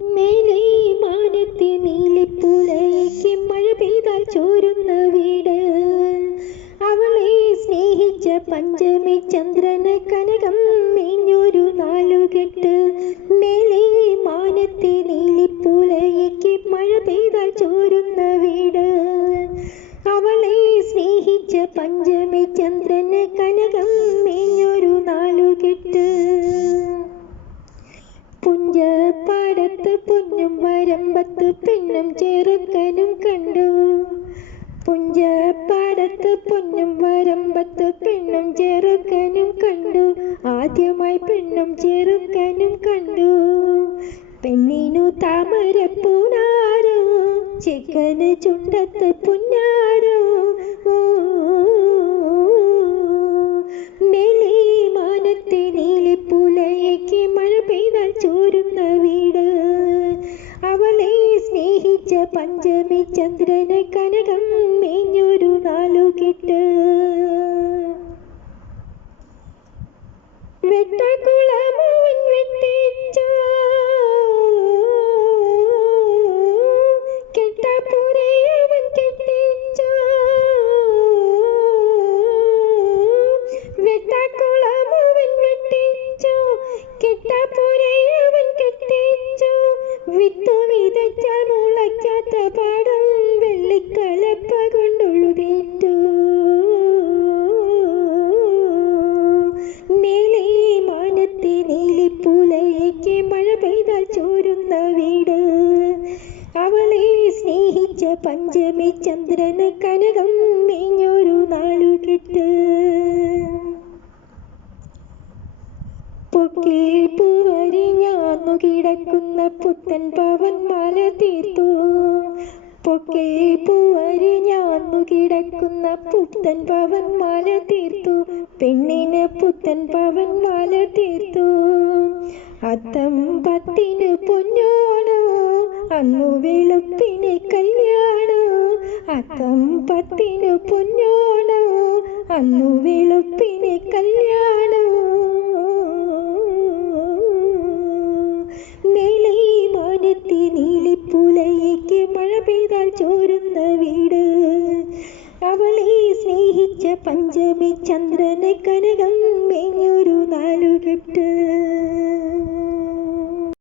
മേലെ മാനത്തെ നീലിപ്പുലയ്ക്ക് മഴ പെയ്താൽ ചോരുന്ന വീട്. അവളെ സ്നേഹിച്ച പഞ്ചമി ചന്ദ്രന് കനകം മേഞ്ഞൊരു നാലുകെട്ട്. മേലെ മാനത്തെ നീലിപ്പുലയ്ക്ക് മഴ പെയ്താൽ ചോരുന്ന വീട്. അവളെ സ്നേഹിച്ച പഞ്ചമി ചന്ദ്രന് കനകം മേഞ്ഞൊരു നാലുകെട്ട്. പുഞ്ചപ്പാടത്ത് പൊന്നും വരമ്പത്ത് പെണ്ണും ചെറുക്കനും കണ്ടു. പുഞ്ചപ്പാടത്ത് പൊന്നും വരമ്പത്ത് പെണ്ണും ചെറുക്കനും കണ്ടു. ആദ്യമായി പെണ്ണും ചെറുക്കനും കണ്ടു. പെണ്ണിനു താമരപ്പൂനാരോ, ചെക്കന് ചുണ്ടത്ത് പുന്നാരോ. മേലെ മാനത്തെ നീലിപ്പുലയ്ക്ക് മഴ പെയ്താൽ ചോരുന്ന വീട്. അവളെ സ്നേഹിച്ച പഞ്ചമി ചന്ദ്രന് കനകം മേഞ്ഞൊരു നാലുകെട്ട്. വെട്ടക്കുളമവൻ വെട്ടിച്ചു, കെട്ടപ്പുരയവൻ കെട്ടിച്ചു. വെട്ടക്കുളമവൻ വെട്ടിച്ചു, കെട്ടപ്പുരയവൻ കെട്ടിച്ചു. വിത്തു വിതച്ചാൽ മുളയ്ക്കാത്ത പാടം വെള്ളിക്കലപ്പ കൊണ്ടുഴുതേറ്റു. മേലെ മാനത്തെ നീലിപ്പുലയ്ക്ക് മഴ പെയ്താൽ ചോരുന്ന വീട്. അവളെ സ്നേഹിച്ച പഞ്ചമി ചന്ദ്രന് കനകം മേഞ്ഞൊരു നാലുകെട്ട്. പൊക്കിൽ പൂവരിഞ്ഞാന്നു കിടക്കുന്ന പുത്തൻ പവൻമാല തീർത്തു. പൊക്കിൽ പൂവരിഞ്ഞാന്നു കിടക്കുന്ന പുത്തൻ പവൻമാല തീർത്തു. പെണ്ണിന് പുത്തൻ പവൻമാല തീർത്തു. അത്തം പത്തിന് പൊന്നോണോ, അന്നു വെളുപ്പിന് കല്യാണോ. അത്തം പത്തിന് പൊന്നോണോ, അന്നു വെളുപ്പിന് കല്യാണോ. മേലെ മാനത്തെ നീലിപ്പുലയ്ക്ക് മഴ പെയ്താൽ ചോരുന്ന വീട്. അവളെ സ്നേഹിച്ച പഞ്ചമി ചന്ദ്രന്